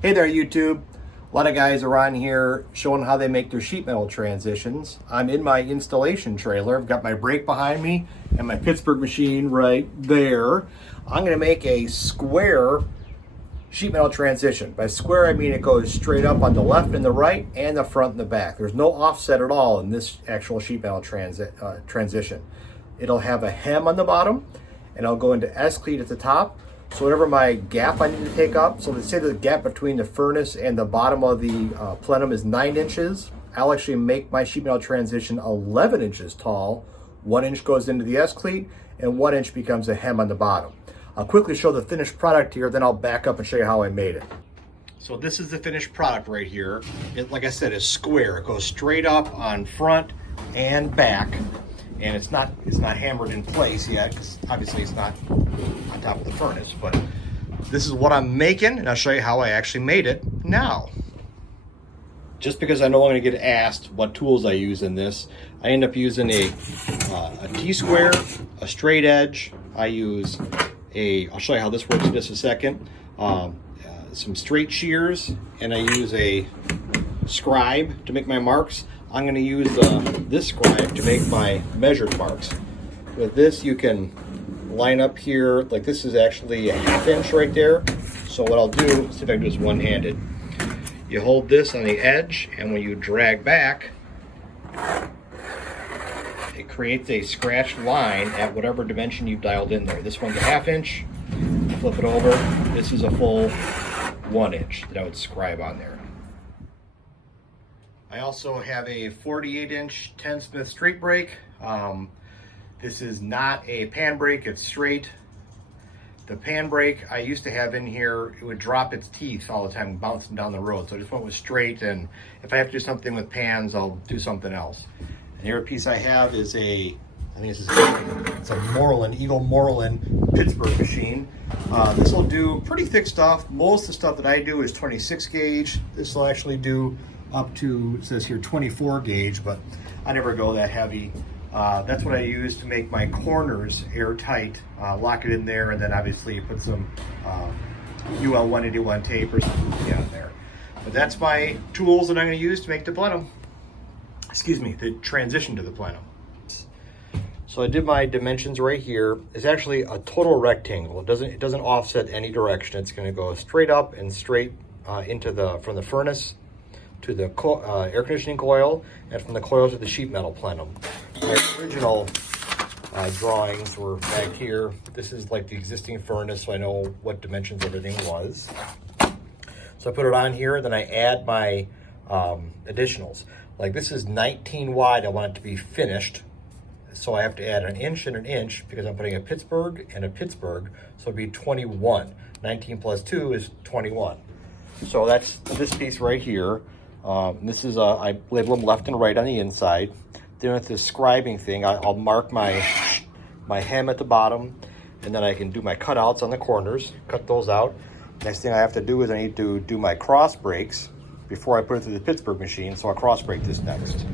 Hey there, YouTube. A lot of guys are on here showing how they make their sheet metal transitions. I'm in my installation trailer. I've got my brake behind me and my Pittsburgh machine right there. I'm going to make a square sheet metal transition. By square, I mean it goes straight up on the left and the right and the front and the back. There's no offset at all in this actual sheet metal transition. It'll have a hem on the bottom and I'll go into S-cleat at the top. So whatever my gap I need to take up, so let's say the gap between the furnace and the bottom of the plenum is 9 inches, I'll actually make my sheet metal transition 11 inches tall. 1 inch goes into the S-cleat and 1 inch becomes a hem on the bottom. I'll quickly show the finished product here, then I'll back up and show you how I made it. So this is the finished product right here. It, like I said, is square. It goes straight up on front and back. And it's not hammered in place yet, because obviously it's not on top of the furnace, but this is what I'm making, and I'll show you how I actually made it now. Just because I know I'm going to get asked what tools I use in this, I end up using a T-square, a straight edge. I use I'll show you how this works in just a second, some straight shears, and I use a scribe to make my marks. I'm going to use this scribe to make my measured marks. With this, you can line up here, like this is actually a 1/2 inch right there. So what I'll do, see if I can do this one-handed. You hold this on the edge, and when you drag back, it creates a scratched line at whatever dimension you've dialed in there. This one's a 1/2 inch. Flip it over. This is a full 1 inch that I would scribe on there. I also have a 48-inch 10 Smith straight brake. This is not a pan brake, it's straight. The pan brake I used to have in here, it would drop its teeth all the time, bouncing down the road. So I just went with straight, and if I have to do something with pans, I'll do something else. And the other piece I have is it's a Moreland, Eagle Moreland Pittsburgh machine. This will do pretty thick stuff. Most of the stuff that I do is 26 gauge. This will actually do up to, it says here 24 gauge, but I never go that heavy. That's what I use to make my corners airtight, lock it in there, and then obviously you put some UL 181 tape or something on there. But that's my tools that I'm going to use to make the plenum. Excuse me, the transition to the plenum. So I did my dimensions right here. It's actually a total rectangle. It doesn't offset any direction. It's going to go straight up and straight from the furnace to the air conditioning coil, and from the coil to the sheet metal plenum. My original drawings were back here. This is like the existing furnace, so I know what dimensions everything was. So I put it on here, then I add my additionals. Like this is 19 wide, I want it to be finished. So I have to add 1 inch and 1 inch because I'm putting a Pittsburgh and a Pittsburgh, so it'd be 21. 19 plus 2 is 21. So that's this piece right here. This is I label them left and right on the inside. Then with this scribing thing, I'll mark my hem at the bottom, and then I can do my cutouts on the corners, cut those out. Next thing I have to do is I need to do my cross breaks before I put it through the Pittsburgh machine, so I'll cross break this next.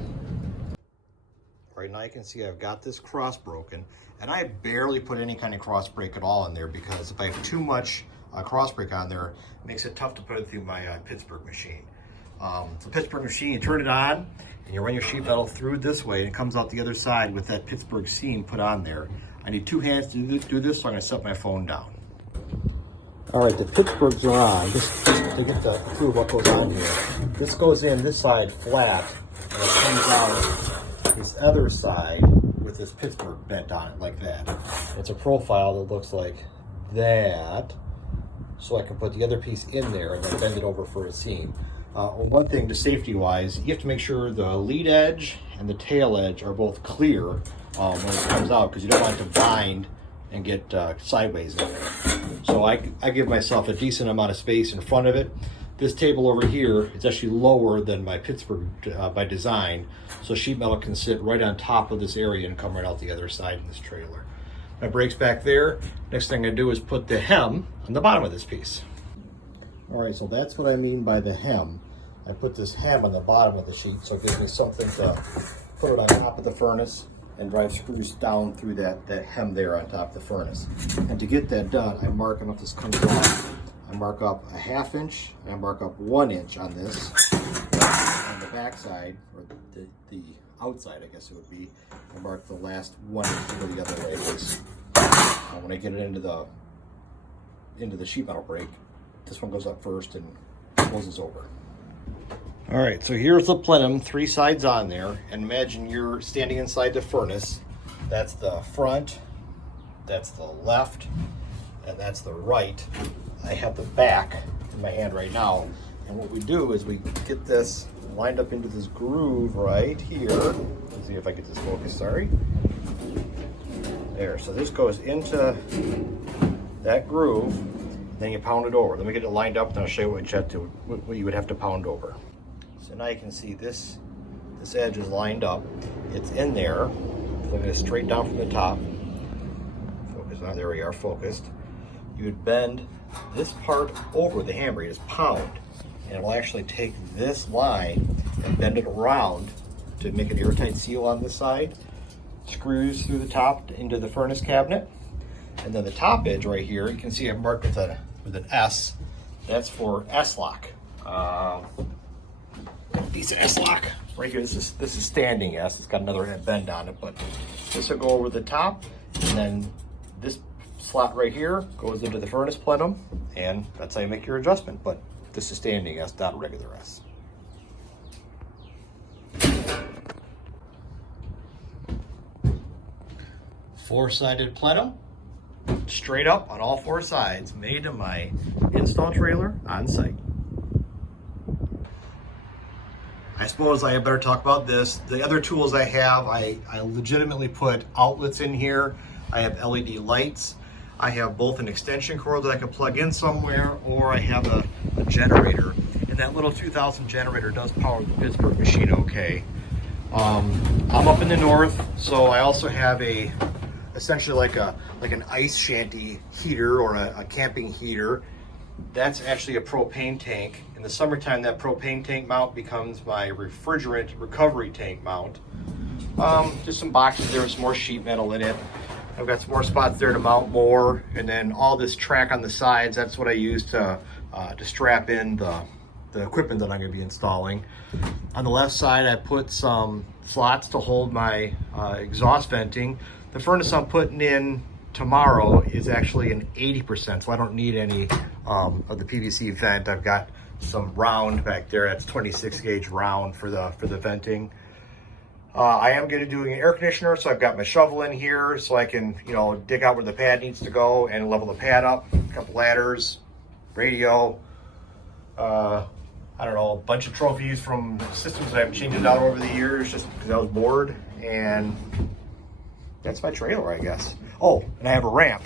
Right now you can see I've got this cross broken, and I barely put any kind of cross break at all in there because if I have too much cross break on there, it makes it tough to put it through my Pittsburgh machine. The Pittsburgh machine, you turn it on and you run your sheet metal through this way, and it comes out the other side with that Pittsburgh seam put on there. I need 2 hands to do this, so I'm going to set my phone down. All right, the Pittsburghs are on. Just to get the clue of what goes on here. This goes in this side flat, and it comes out this other side with this Pittsburgh bent on it like that. It's a profile that looks like that, so I can put the other piece in there and then bend it over for a seam. One thing, just safety-wise, you have to make sure the lead edge and the tail edge are both clear when it comes out, because you don't want it to bind and get sideways in there. So I give myself a decent amount of space in front of it. This table over here is actually lower than my Pittsburgh by design, so sheet metal can sit right on top of this area and come right out the other side in this trailer. My brake's back there. Next thing I do is put the hem on the bottom of this piece. All right, so that's what I mean by the hem. I put this hem on the bottom of the sheet, so it gives me something to put it on top of the furnace and drive screws down through that hem there on top of the furnace. And to get that done, I mark them if this comes off. I mark up a 1/2 inch, and I mark up 1 inch on this. On the back side, or the outside, I guess it would be, I mark the last 1 inch to go the other way. When I get it into the sheet metal brake, this one goes up first and closes over. All right, so here's the plenum, 3 sides on there, and imagine you're standing inside the furnace. That's the front, that's the left, and that's the right. I have the back in my hand right now, and what we do is we get this lined up into this groove right here. Let's see if I get this focused, sorry. There, so this goes into that groove, then you pound it over. Then we get it lined up, and I'll show you what you would have to pound over. So now you can see this edge is lined up. It's in there. So I'm going to straight down from the top. Focus on, there we are, focused. You would bend this part over the hammer. You just pound, and it will actually take this line and bend it around to make an airtight seal on this side. Screws through the top into the furnace cabinet, and then the top edge right here, you can see I've marked with an S. That's for S-lock. Decent S-lock right here. This is standing S. It's got another bend on it, but this will go over the top, and then this slot right here goes into the furnace plenum, and that's how you make your adjustment. But this is standing S, not regular S. Four-sided plenum, straight up on all 4 sides, made in my install trailer on site. I suppose I better talk about this. The other tools I have, I legitimately put outlets in here. I have LED lights. I have both an extension cord that I can plug in somewhere, or I have a generator. And that little 2000 generator does power the Pittsburgh machine okay. I'm up in the north, so I also have essentially like an ice shanty heater, or a camping heater. That's actually a propane tank. In the summertime, that propane tank mount becomes my refrigerant recovery tank mount. Just some boxes there with some more sheet metal in it. I've got some more spots there to mount more, and then all this track on the sides, that's what I use to strap in the equipment that I'm going to be installing. On the left side, I put some slots to hold my exhaust venting. The furnace I'm putting in tomorrow is actually an 80%, so I don't need any of the PVC vent. I've got some round back there. That's 26 gauge round for the venting. I am going to do an air conditioner, so I've got my shovel in here so I can, dig out where the pad needs to go and level the pad up. A couple ladders, radio, I don't know, a bunch of trophies from systems that I've changed out over the years just because I was bored, and that's my trailer, I guess. Oh, and I have a ramp.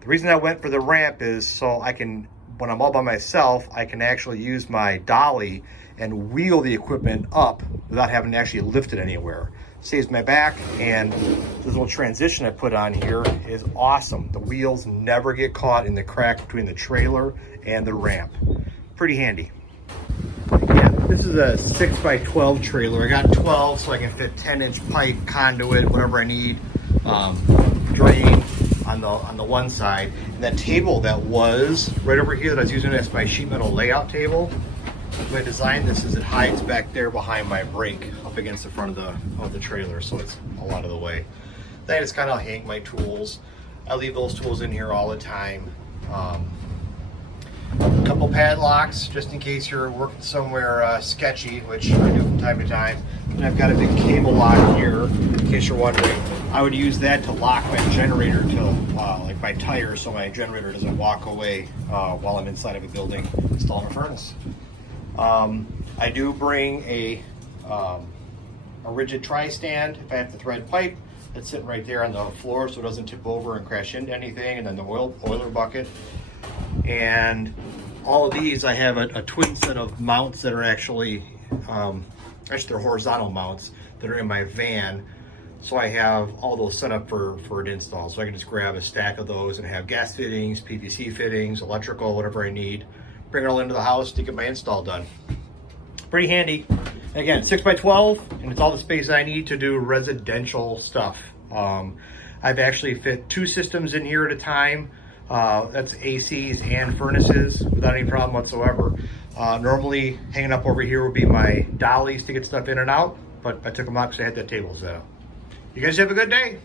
The reason I went for the ramp is so I can, when I'm all by myself, I can actually use my dolly and wheel the equipment up without having to actually lift it anywhere. Saves my back, and this little transition I put on here is awesome. The wheels never get caught in the crack between the trailer and the ramp. Pretty handy. Yeah, this is a 6x12 trailer. I got 12 so I can fit 10-inch pipe, conduit, whatever I need, drain on the one side. And that table that was right over here that I was using as my sheet metal layout table, the way I designed this is it hides back there behind my brake up against the front of the trailer, so it's a lot of the way. Then I just kind of hang my tools. I leave those tools in here all the time. A couple padlocks just in case you're working somewhere sketchy, which I do from time to time. And I've got a big cable lock here in case you're wondering. I would use that to lock my generator to like my tire, so my generator doesn't walk away while I'm inside of a building installing a furnace. I do bring a rigid tri-stand if I have to thread pipe. That's sitting right there on the floor so it doesn't tip over and crash into anything, and then the oiler bucket. And all of these, I have a twin set of mounts that are actually they're horizontal mounts that are in my van. So I have all those set up for an install. So I can just grab a stack of those and have gas fittings, PVC fittings, electrical, whatever I need. Bring it all into the house to get my install done. Pretty handy. And again, 6x12, and it's all the space I need to do residential stuff. I've actually fit 2 systems in here at a time. That's ACs and furnaces without any problem whatsoever. Normally hanging up over here would be my dollies to get stuff in and out, but I took them out because I had that table set up. You guys have a good day.